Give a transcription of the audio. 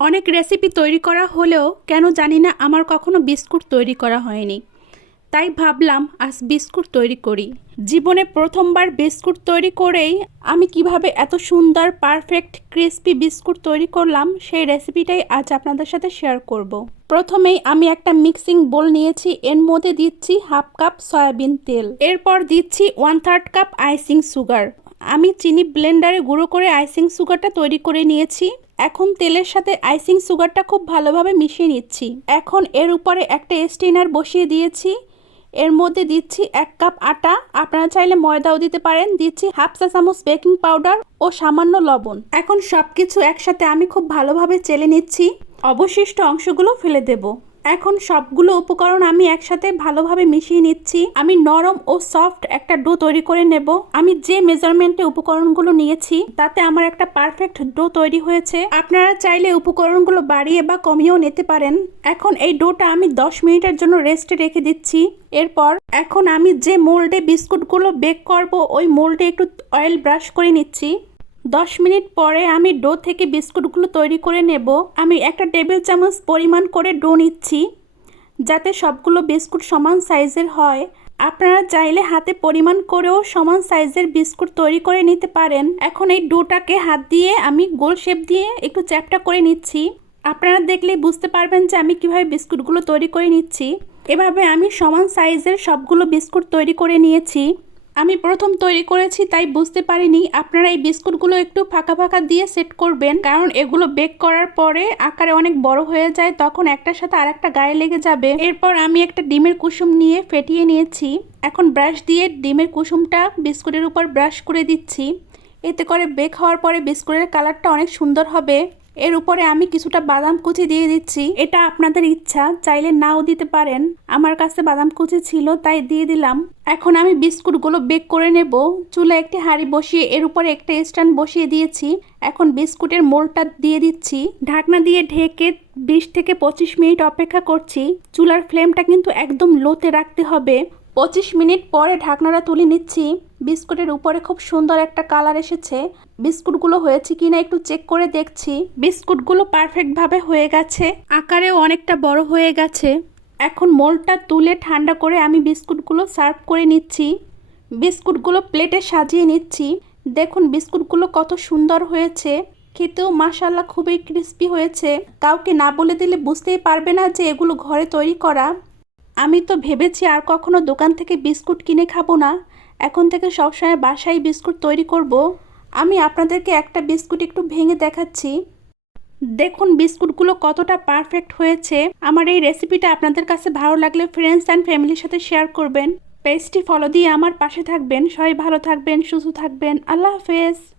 অনেক রেসিপি তৈরি করা হলেও কেন জানি না আমার কখনো বিস্কুট তৈরি করা হয়নি। তাই ভাবলাম আজ বিস্কুট তৈরি করি। জীবনে প্রথমবার বিস্কুট তৈরি করেই আমি কীভাবে এত সুন্দর পারফেক্ট ক্রিস্পি বিস্কুট তৈরি করলাম সেই রেসিপিটাই আজ আপনাদের সাথে শেয়ার করব। প্রথমেই আমি একটা মিক্সিং বোল নিয়েছি, এর মধ্যে দিচ্ছি হাফ কাপ সয়াবিন তেল। এরপর দিচ্ছি one third cup icing sugar আমি চিনি ব্লেন্ডারে গুঁড়ো করে আইসিং সুগারটা তৈরি করে নিয়েছি। এখন তেলের সাথে আইসিং সুগারটা খুব ভালোভাবে মিশিয়ে নিচ্ছি। এখন এর উপরে একটা স্টেনার বসিয়ে দিয়েছি। এর মধ্যে দিচ্ছি এক কাপ আটা। আপনারা চাইলে ময়দাও দিতে পারেন। দিচ্ছি হাফ চা চামচ বেকিং পাউডার ও সামান্য লবণ। এখন সব কিছু একসাথে আমি খুব ভালোভাবে চেলে নিচ্ছি। অবশিষ্ট অংশগুলো ফেলে দেব। এখন সবগুলো উপকরণ আমি একসাথে ভালোভাবে মিশিয়ে নিচ্ছি। আমি নরম ও সফট একটা ডো তৈরি করে নেব। আমি যে মেজারমেন্টে উপকরণগুলো নিয়েছি, তাতে আমার একটা পারফেক্ট ডো তৈরি হয়েছে। আপনারা চাইলে উপকরণগুলো বাড়িয়ে বা কমিয়েও নিতে পারেন। এখন এই ডোটা আমি 10 মিনিটের জন্য রেস্টে রেখে দিচ্ছি। এরপর এখন আমি যে মোল্ডে বিস্কুটগুলো বেক করব, ওই মোল্ডে একটু অয়েল ব্রাশ করে নিচ্ছি। দশ মিনিট পরে আমি ডো থেকে বিস্কুটগুলো তৈরি করে নেব। আমি একটা টেবিল চামচ পরিমাণ করে ডো নিচ্ছি, যাতে সবগুলো বিস্কুট সমান সাইজের হয়। আপনারা চাইলে হাতে পরিমাণ করেও সমান সাইজের বিস্কুট তৈরি করে নিতে পারেন। এখন এই ডোটাকে হাত দিয়ে আমি গোল শেপ দিয়ে একটু চ্যাপটা করে নিচ্ছি। আপনারা দেখলেই বুঝতে পারবেন যে আমি কীভাবে বিস্কুটগুলো তৈরি করে নিচ্ছি। এভাবে আমি সমান সাইজের সবগুলো বিস্কুট তৈরি করে নিয়েছি। আমি প্রথম তৈরি করেছি, তাই বুঝতে পারিনি। আপনারা এই বিস্কুটগুলো একটু ফাঁকা ফাঁকা দিয়ে সেট করবেন, কারণ এগুলো বেক করার পরে আকারে অনেক বড় হয়ে যায়, তখন একটার সাথে আর একটা গায়ে লেগে যাবে। এরপর আমি একটা ডিমের কুসুম নিয়ে ফেটিয়ে নিয়েছি। এখন ব্রাশ দিয়ে ডিমের কুসুমটা বিস্কুটের উপর ব্রাশ করে দিচ্ছি। এতে করে বেক হওয়ার পরে বিস্কুটের কালারটা অনেক সুন্দর হবে। এর উপরে আমি কিছুটা বাদাম কুচি দিয়ে দিচ্ছি। এটা আপনাদের ইচ্ছা, চাইলে নাও দিতে পারেন। আমার কাছে বাদাম কুচি ছিল, তাই দিয়ে দিলাম। এখন আমি বিস্কুটগুলো বেক করে নেব। চুলা একটি হাঁড়ি বসিয়ে এর উপরে একটা স্ট্যান্ড বসিয়ে দিয়েছি। এখন বিস্কুটের মোলটা দিয়ে দিচ্ছি। ঢাকনা দিয়ে ঢেকে বিশ থেকে পঁচিশ মিনিট অপেক্ষা করছি। চুলার ফ্লেমটা কিন্তু একদম লোতে রাখতে হবে। পঁচিশ মিনিট পরে ঢাকনাটা তুলে নিচ্ছি। বিস্কুটের উপরে খুব সুন্দর একটা কালার এসেছে। বিস্কুটগুলো হয়েছে কিনা একটু চেক করে দেখছি। বিস্কুটগুলো পারফেক্টভাবে হয়ে গেছে। আকারেও অনেকটা বড় হয়ে গেছে। এখন মোলটা তুলে ঠান্ডা করে আমি বিস্কুটগুলো সার্ভ করে নিচ্ছি। বিস্কুটগুলো প্লেটে সাজিয়ে নিচ্ছি। দেখুন বিস্কুটগুলো কত সুন্দর হয়েছে। খেতেও মাসাল্লাহ খুবই ক্রিস্পি হয়েছে। কাউকে না বলে দিলে বুঝতেই পারবে না যে এগুলো ঘরে তৈরি করা। আমি তো ভেবেছি আর কখনো দোকান থেকে বিস্কুট কিনে খাব না। এখন থেকে সবসময় বাসায় বিস্কুট তৈরি করব। আমি আপনাদেরকে একটা বিস্কুট একটু ভেঙে দেখাচ্ছি। দেখুন বিস্কুটগুলো কতটা পারফেক্ট হয়েছে। আমার এই রেসিপিটা আপনাদের কাছে ভালো লাগলে ফ্রেন্ডস অ্যান্ড ফ্যামিলির সাথে শেয়ার করবেন। পেজটি ফলো দিয়ে আমার পাশে থাকবেন। সবাই ভালো থাকবেন, সুস্থ থাকবেন। আল্লাহ হাফেজ।